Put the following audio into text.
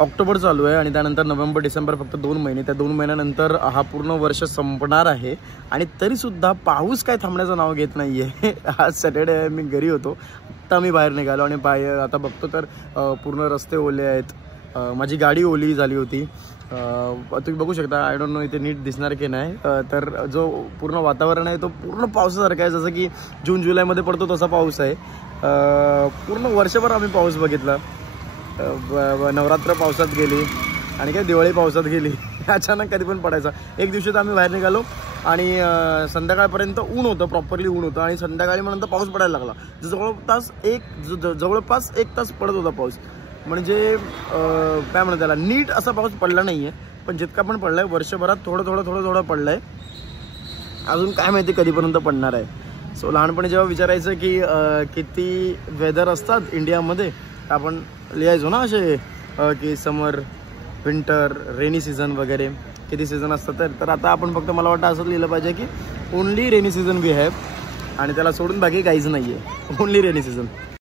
October चालू आहे आणि त्यानंतर नोव्हेंबर डिसेंबर फक्त 2 महिने. त्या 2 महिन्यानंतर हा पूर्ण वर्ष संपणार आहे आणि तरीसुद्धा पाऊस काय थांबण्याचं नाव घेत नाही आहे. आज सॅटर्डे आहे, मी घरी होतो, आत्ता मी बाहेर निघालो आणि बाहेर आता बघतो तर पूर्ण रस्ते ओले आहेत. माझी गाडी ओली झाली होती. तुम्ही बघू शकता, आय डोंट नो इथे नीट दिसणार की नाही. तर जो पूर्ण वातावरण आहे तो पूर्ण पावसासारखा आहे, जसं की जून जुलैमध्ये पडतो तसा पाऊस आहे. पूर्ण वर्षभर आम्ही पाऊस बघितला. नवरात्र पावसात गेली आणि काय दिवाळी पावसात गेली. अचानक कधी पण पडायचा. एक दिवशी तर आम्ही बाहेर निघालो आणि संध्याकाळपर्यंत ऊन होतं, प्रॉपरली ऊन होतं आणि संध्याकाळी म्हणून पाऊस पडायला लागला. जवळपास 1 तास पडत होता पाऊस. म्हणजे काय म्हणतात त्याला, नीट असा पाऊस पडला नाही आहे, पण जितका पण पडला आहे वर्षभरात थोडं पडलं आहे. अजून काय माहिती कधीपर्यंत पडणार आहे. सो लहानपणी जेव्हा विचारायचं की किती वेदर असतात इंडियामध्ये, आपण लिहायचो ना असे की समर, विंटर, रेनी सीझन वगैरे किती सीझन असतात. तर आता आपण फक्त मला वाटतं असं लिहिलं पाहिजे की only rainy season we have आणि त्याला सोडून बाकी काहीच नाही आहे, ओनली रेनी सीझन.